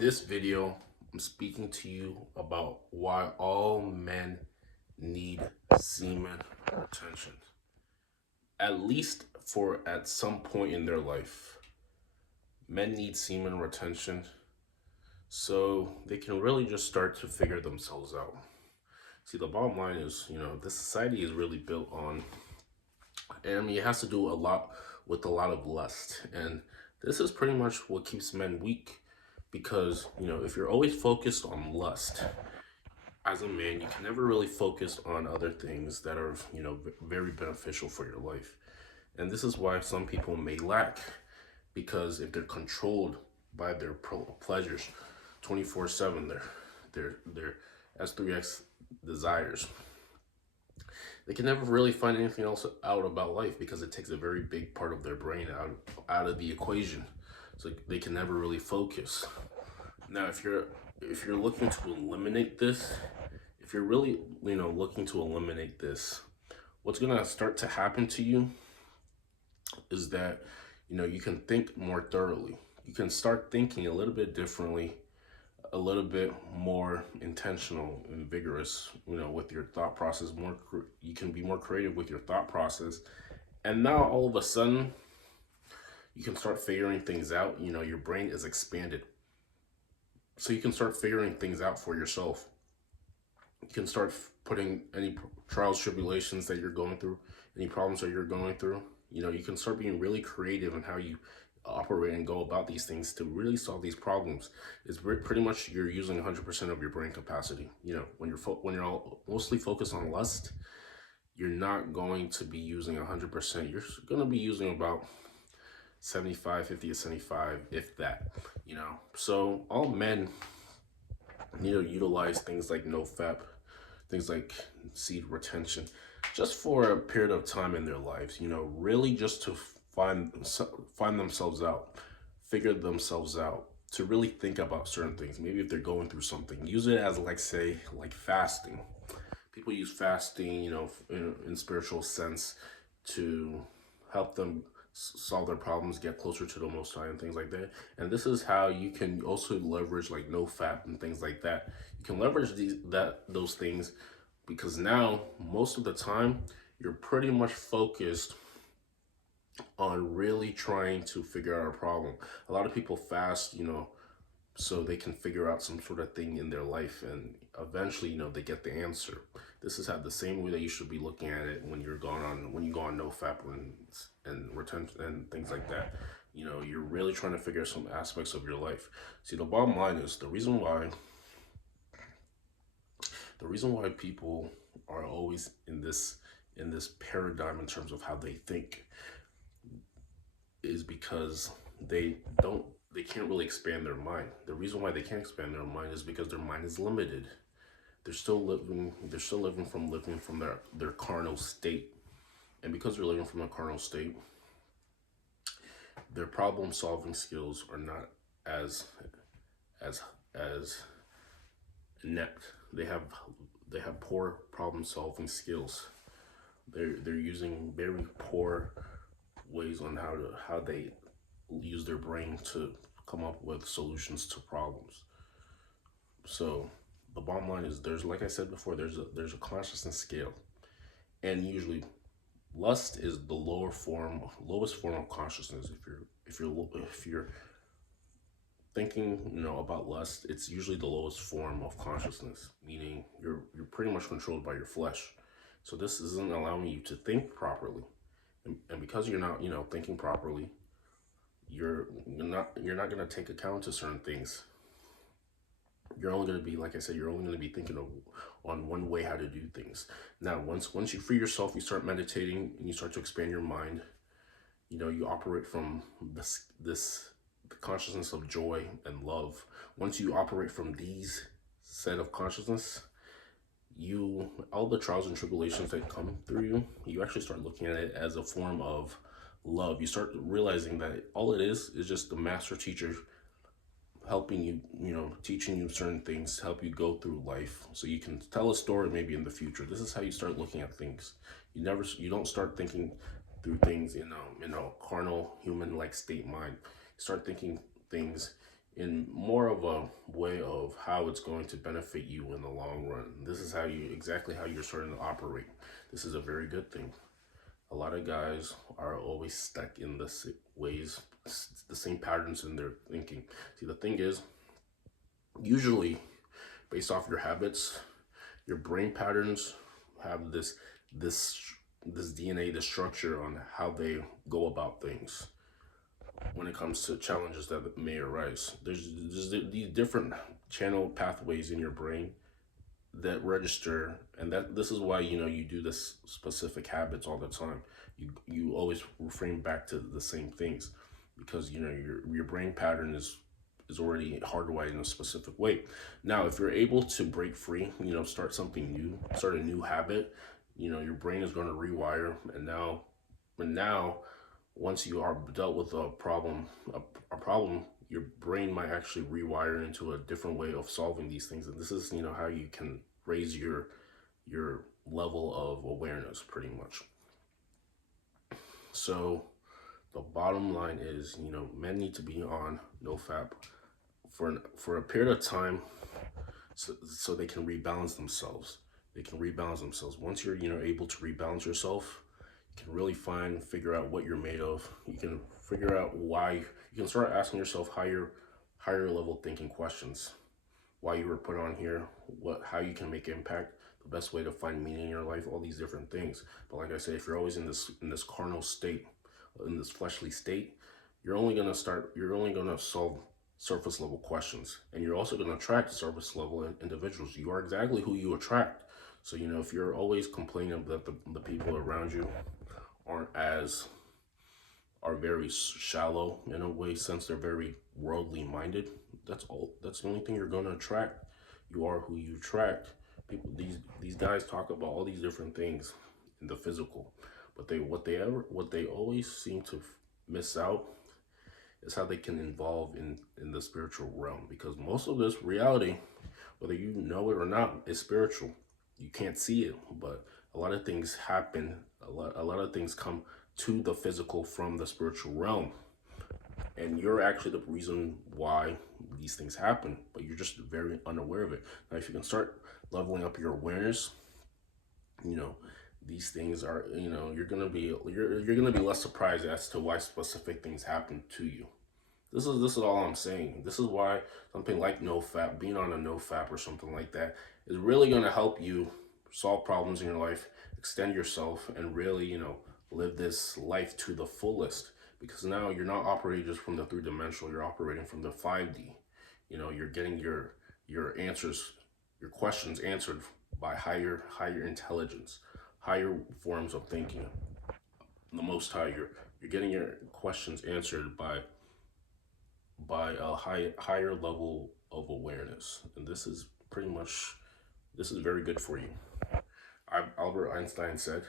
this video, I'm speaking to you about why all men need semen retention, at least for at some point in their life. Men need semen retention so they can really just start to figure themselves out. See, the bottom line is, this society is really built on, and I mean, it has to do a lot with a lot of lust. And this is pretty much what keeps men weak because, if you're always focused on lust, as a man, you can never really focus on other things that are, very beneficial for your life. And this is why some people may lack, because if they're controlled by their pleasures 24/7, their S3X desires, they can never really find anything else out about life because it takes a very big part of their brain out of the equation. So they can never really focus. Now, if you're looking to eliminate this, if you're really, looking to eliminate this, what's gonna start to happen to you is that, you can think more thoroughly. You can start thinking a little bit differently, a little bit more intentional and vigorous, with your thought process. You can be more creative with your thought process. And now all of a sudden, you can start figuring things out. Your brain is expanded. So you can start figuring things out for yourself. You can start putting any trials, tribulations that you're going through, any problems that you're going through. You can start being really creative in how you operate and go about these things to really solve these problems. It's pretty much you're using 100% of your brain capacity. When you're all mostly focused on lust, you're not going to be using 100%. You're going to be using about 75, 50 to 75, if that. So all men need to utilize things like NoFap, things like seed retention, just for a period of time in their lives. Really just to find themselves out, figure themselves out, to really think about certain things. Maybe if they're going through something, use it as like fasting. People use fasting, in spiritual sense, to help them solve their problems, get closer to the Most High and things like that. And this is how you can also leverage like NoFap and things like that. You can leverage those things because now most of the time you're pretty much focused on really trying to figure out a problem. A lot of people fast, so they can figure out some sort of thing in their life, and eventually, they get the answer. This is how the same way that you should be looking at it when you go on NoFap and retention and things like that. You're really trying to figure out some aspects of your life. See, the bottom line is the reason why people are always in this paradigm in terms of how they think is because they can't really expand their mind. The reason why they can't expand their mind is because their mind is limited. They're still living from their carnal state. And because they're living from a carnal state, their problem solving skills are not as inept. They have poor problem solving skills. They're using very poor ways on how they use their brain to come up with solutions to problems. So the bottom line is, like I said before, there's a consciousness scale, and usually lust is the lowest form of consciousness. If you're thinking, about lust, it's usually the lowest form of consciousness, meaning you're pretty much controlled by your flesh. So this isn't allowing you to think properly. And because you're not, thinking properly, you're not going to take account to certain things. You're only going to be, like I said, you're only going to be thinking on one way how to do things. Now, once you free yourself, you start meditating and you start to expand your mind. You operate from the consciousness of joy and love. Once you operate from these set of consciousness, all the trials and tribulations that come through you actually start looking at it as a form of love. You start realizing that all it is just the master teacher helping you, teaching you certain things, help you go through life so you can tell a story maybe in the future. This is how you start looking at things. You don't start thinking through things in a carnal human like state mind. You start thinking things in more of a way of how it's going to benefit you in the long run. This is how you exactly how you're starting to operate. This is a very good thing. A lot of guys are always stuck in the ways, the same patterns in their thinking. See, the thing is, usually based off your habits, your brain patterns have this this DNA, this structure on how they go about things when it comes to challenges that may arise. There's these different channel pathways in your brain that register, and that this is why you do this specific habits all the time. You always refrain back to the same things because your brain pattern is already hardwired in a specific way. Now, if you're able to break free, start something new, start a new habit, your brain is going to rewire, and now once you are dealt with a problem, your brain might actually rewire into a different way of solving these things. And this is, how you can raise your level of awareness pretty much. So the bottom line is, men need to be on NoFap for a period of time, so they can rebalance themselves. They can rebalance themselves. Once you're, able to rebalance yourself, you can really figure out what you're made of. You can figure out why. You can start asking yourself higher level thinking questions. Why you were put on here, how you can make impact, the best way to find meaning in your life, all these different things. But like I said, if you're always in this carnal state, in this fleshly state, you're only gonna solve surface level questions, and you're also gonna attract surface level individuals. You are exactly who you attract. So if you're always complaining that the people around you are very shallow in a way, since they're very worldly minded, that's the only thing you're going to attract. You are who you attract. People, these guys talk about all these different things in the physical, but what they always seem to miss out is how they can involve in the spiritual realm, because most of this reality, whether you know it or not, is spiritual. You can't see it, but a lot of things happen. A lot of things come to the physical from the spiritual realm, and you're actually the reason why these things happen, but you're just very unaware of it. Now, if you can start leveling up your awareness, these things are, you're gonna be less surprised as to why specific things happen to you. This is all I'm saying. This is why something like NoFap, being on a NoFap or something like that, is really going to help you solve problems in your life, extend yourself, and really, live this life to the fullest. Because now you're not operating just from the three-dimensional, you're operating from the 5D. You're getting your answers, your questions answered by higher intelligence, higher forms of thinking. The Most High, you're getting your questions answered by a higher level of awareness, and this is very good for you. Albert Einstein said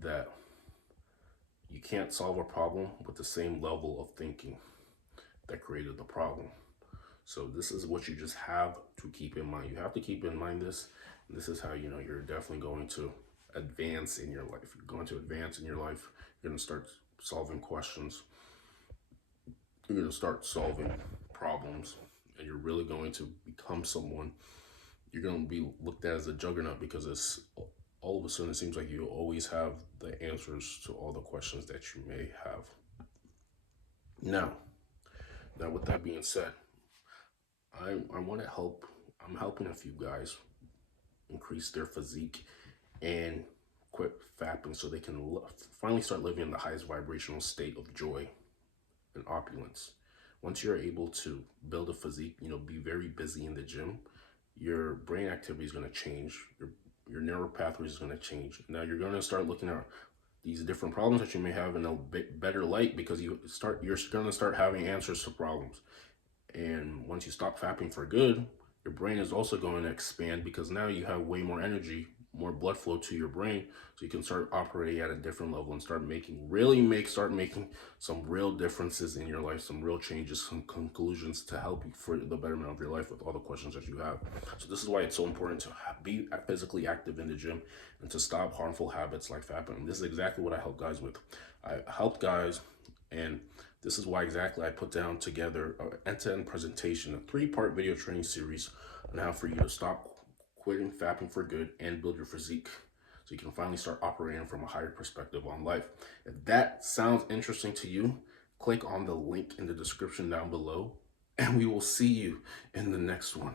that you can't solve a problem with the same level of thinking that created the problem. So this is what you just have to keep in mind. You have to keep in mind this, and this is how you're definitely going to advance in your life. You're going to advance in your life. You're going to start solving questions. You're going to start solving problems, and you're really going to become someone. You're going to be looked at as a juggernaut, because it's all of a sudden it seems like you always have the answers to all the questions that you may have. Now with that being said, I want to help. I'm helping a few guys increase their physique and quit fapping, so they can finally start living in the highest vibrational state of joy and opulence. Once you're able to build a physique, be very busy in the gym, your brain activity is going to change. Your neural pathways is going to change. Now you're going to start looking at these different problems that you may have in a bit better light, because you're going to start having answers to problems. And once you stop fapping for good, your brain is also going to expand, because now you have way more energy, more blood flow to your brain, so you can start operating at a different level and start making some real differences in your life, some real changes, some conclusions to help you for the betterment of your life with all the questions that you have. So this is why it's so important to be physically active in the gym and to stop harmful habits like fapping. This is exactly what I help guys with. I help guys, and This is why exactly I put down together an end-to-end presentation, a 3-part video training series on how for you to stop quitting fapping for good and build your physique so you can finally start operating from a higher perspective on life. If that sounds interesting to you, click on the link in the description down below, and we will see you in the next one.